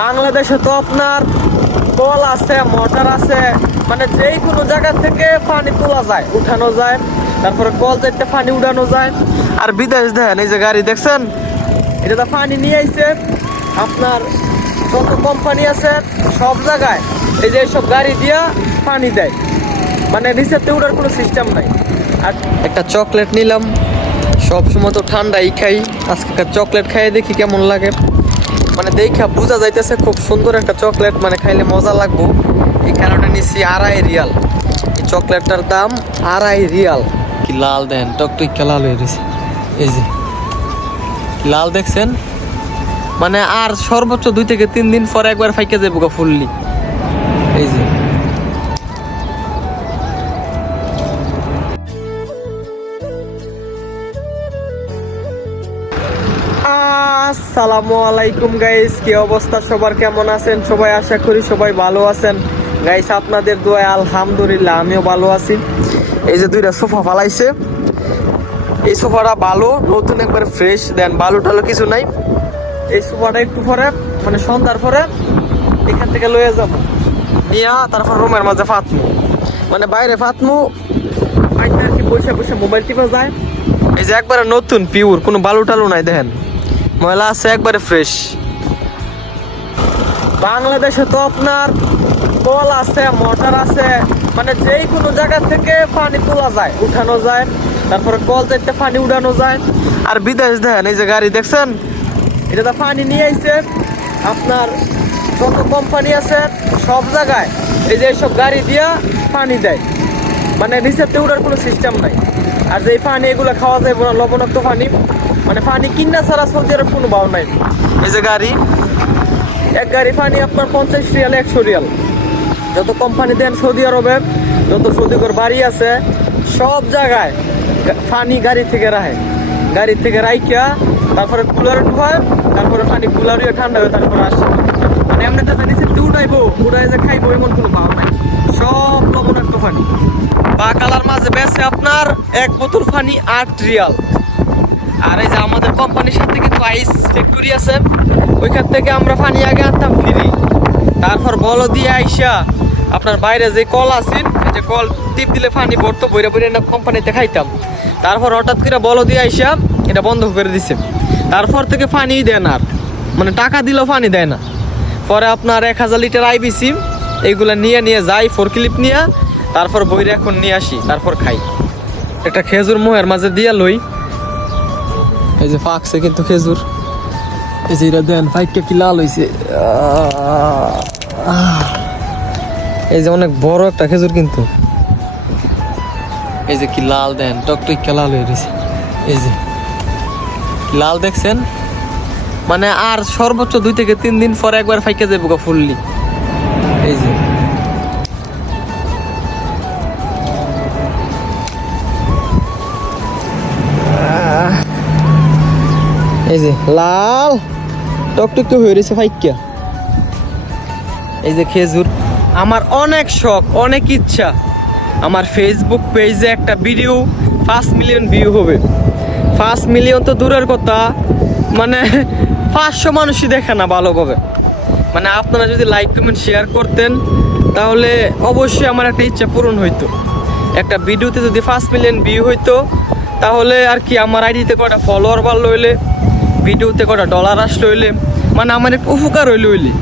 বাংলাদেশে তো আপনার কল আছে, মোটর আছে মানে যেই কোনো জায়গা থেকে পানি তোলা যায়, উঠানো যায়, তারপরে কল যাইতে পানি উঠানো যায়। আর বিদেশ দেখেন, এই যে গাড়ি দেখছেন? এটা তো পানি নিয়ে আইছে। আপনার যত কোম্পানি আছে, সব জায়গায় এই যে সব গাড়ি দিয়া পানি দেয়। মানে নিচেতে উঠার কোনো সিস্টেম নাই। আর একটা চকলেট নিলাম। সব সময় তো ঠান্ডাই খাই। আজকে চকলেট খাইয়ে দেখি কেমন লাগে। মানে দেখা বোঝা যাইতেছে খুব সুন্দর একটা চকলেট মানে খাইলে মজা লাগবো। এই কারণে নিচ্ছি আড়াই রিয়াল। এই চকলেটটার দাম আড়াই রিয়াল। কি লাল দেন টকটক লাল হয়ে গেছে। এই যে লাল দেখছেন? মানে আর সর্বোচ্চ দুই থেকে তিন দিন পরে একবার ফাইকে যাব গা ফুললি। এই যে। আসসালামু আলাইকুম গাইস কি অবস্থা? সবার কেমন আছেন? সবাই আশা করি সবাই ভালো আছেন। গাইস আপনাদের দোয়ায় আলহামদুলিল্লাহ, আমিও ভালো আছি। এই যে দুইটা সোফা ফালাইছে। এই সোফাটা ভালো, নতুন একবার ফ্রেশ দেন বালু টালু কিছু নাই। এই সোফাটা একটু পরে মানে সন্ধ্যার পরে, এখান থেকে লয়ে যাব। নিয়া, তারপর রুমের মাঝে ফাতমু। মানে বাইরে ফাতমু। আর কি বসে বসে মোবাইল টিপা যায়। এই যে একবারে নতুন পিওর কোনো বালু টালু নাই, দেখেন। ময়লা আছে একবারে ফ্রেশ বাংলাদেশে তো আপনার কল আছে মোটর আছে মানে যেই কোনো জায়গা থেকে পানি তোলা যায় উঠানো যায় তারপরে কল যাইতে পানি উঠানো যায়। আর বিদেশ দেখেন এই যে গাড়ি দেখছেন? এটা তো পানি নিয়ে আইছে। আপনার যত কোম্পানি আছে সব জায়গায় এই যে সব গাড়ি দিয়া পানি দেয়। মানে নিচেতে উঠার কোনো সিস্টেম নাই। আর যে পানি এগুলো খাওয়া যায় লবণাক্ত পানি। মানে পানি কিনা ছাড়া সৌদি আরব কোনো ভাও নাই। এই যে গাড়ি? এক গাড়ি পানি আপনার পঞ্চাশ রিয়াল একশো রিয়াল। যত কোম্পানি দেন সৌদি আরবে যত সৌদি ঘর বাড়ি আছে সব জায়গায় পানি গাড়ি থেকে রাখে গাড়ি থেকে রাইকা তারপরে কুলার ঢুকায় তারপরে পানি কুলার হয়ে ঠান্ডা হয়ে তারপরে আসে। মানে এমনি তো নিচে উঠাইবো উঠাই যে খাইবো এমন কোনো ভাব নাই। সব লবণাক্ত পানি। বা কালার মাঝে বেছে আপনার এক বোতল পানি আট রিয়াল। আর এই যে আমাদের কোম্পানির সাথে কিন্তু আইস ফ্যাক্টরি আছে, ওইখান থেকে আমরা পানি আগে আনতাম ফ্রি। তারপর বল দিয়ে আইসা আপনার বাইরে যে কল আছে, এই যে কল টিপ দিলে পানি পড়তো, বইরা বইরা না কোম্পানিতে খাইতাম। তারপর হঠাৎ করে বল দিয়ে আইসা এটা বন্ধ করে দিছে। তারপর থেকে পানি দেয় না আর। মানে টাকা দিলেও পানি দেয় না। পরে আপনার এক হাজার লিটার আইবিসি এইগুলা নিয়ে নিয়ে যাই ফোর ক্লিপ নিয়ে, তারপর বইরে এখন নিয়ে আসি, তারপর খাই। একটা খেজুর মোহের মাঝে দিয়া লই। এই যে ফাঁকছে কিন্তু খেজুর। এই যে এটা দেন ফাইকটা কি লাল হয়েছে এই যে অনেক বড় একটা খেজুর কিন্তু। এই যে কি লাল দেন, টকটক লাল হয়ে গেছে এই যে লাল দেখছেন? মানে আর সর্বোচ্চ দুই থেকে তিন দিন পরে একবার ফাইকে যাব ফুললি। এই যে এই যে, লাল। টকটকে হয়ে রয়েছে ফাইকা। এই যে খেজুর। আমার অনেক শখ, অনেক ইচ্ছা। আমার ফেসবুক পেজে একটা ভিডিও পাঁচ মিলিয়ন ভিউ হবে। পাঁচ মিলিয়ন তো দূরের কথা। মানে পাঁচশো মানুষই দেখে না ভালোভাবে। মানে আপনারা যদি লাইক কমেন্ট শেয়ার করতেন, তাহলে অবশ্যই আমার একটা ইচ্ছা পূরণ হইতো। একটা ভিডিওতে যদি পাঁচ মিলিয়ন ভিউ হইতো, তাহলে আর কি আমার আইডিতে কটা ফলোয়ার বাড়লো হইলে ভিডিওতে কটা ডলার আসলো হইলে মানে আমার একটু উপকার হইলে হইলে।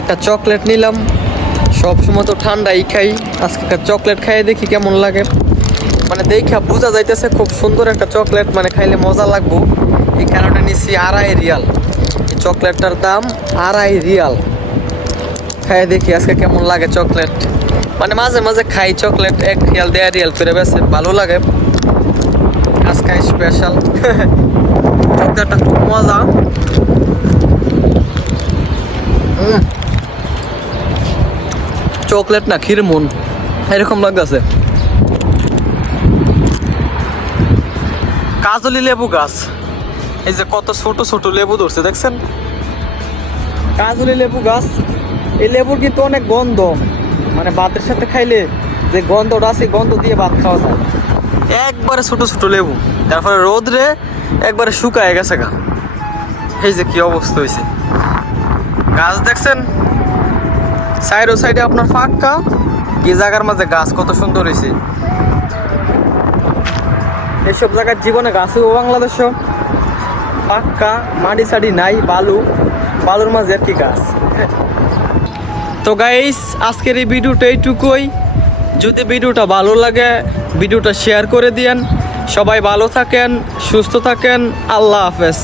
একটা চকলেট নিলাম সব সময় তো ঠান্ডাই খাই, আজকে একটা চকলেট খাইয়ে দেখি কেমন লাগে। মানে দেখা বোঝা যাইতেছে খুব সুন্দর একটা চকলেট মানে খাইলে মজা লাগবো। এই কারণে নিছি আড়াই রিয়াল। এই চকলেটটার দাম আড়াই রিয়াল। খাইয়ে দেখি আজকে কেমন লাগে চকলেট। মানে মাঝে মাঝে খাই চকলেট, এক রিয়াল, দেড় রিয়াল করে বেছে, ভালো লাগে। আজকে স্পেশাল চকলেটটা খুব মজা। চকলেট না ক্ষীর মন এরকম লাগতেছে। কাজলি লেবু গাছ। এই যে কত ছোট ছোট লেবু ধরছে দেখছেন? কাজলি লেবু গাছ এই লেবুর কিন্তু অনেক গন্ধ। মানে ভাতের সাথে খাইলে যে গন্ধটা আছে গন্ধ দিয়ে ভাত খাওয়া যায়। একবারে ছোট ছোট লেবু। তারপরে রোদরে একবারে শুকায় গেছে গা। এই যে কি অবস্থা হয়েছে গাছ দেখছেন? সাইড ও সাইডে আপনার ফাঁকা। কি জায়গার মাঝে গাছ কত সুন্দর হয়েছে এইসব জায়গার জীবনে গাছ বাংলাদেশও। বাংলাদেশ পাক্কা, মাটি সাডি নাই, বালু। বালুর মাঝে কি গাছ? তো গাইস আজকের এই ভিডিওটা এইটুকুই। যদি ভিডিওটা ভালো লাগে, ভিডিওটা শেয়ার করে দিয়েন। সবাই ভালো থাকেন, সুস্থ থাকেন। আল্লাহ হাফেজ।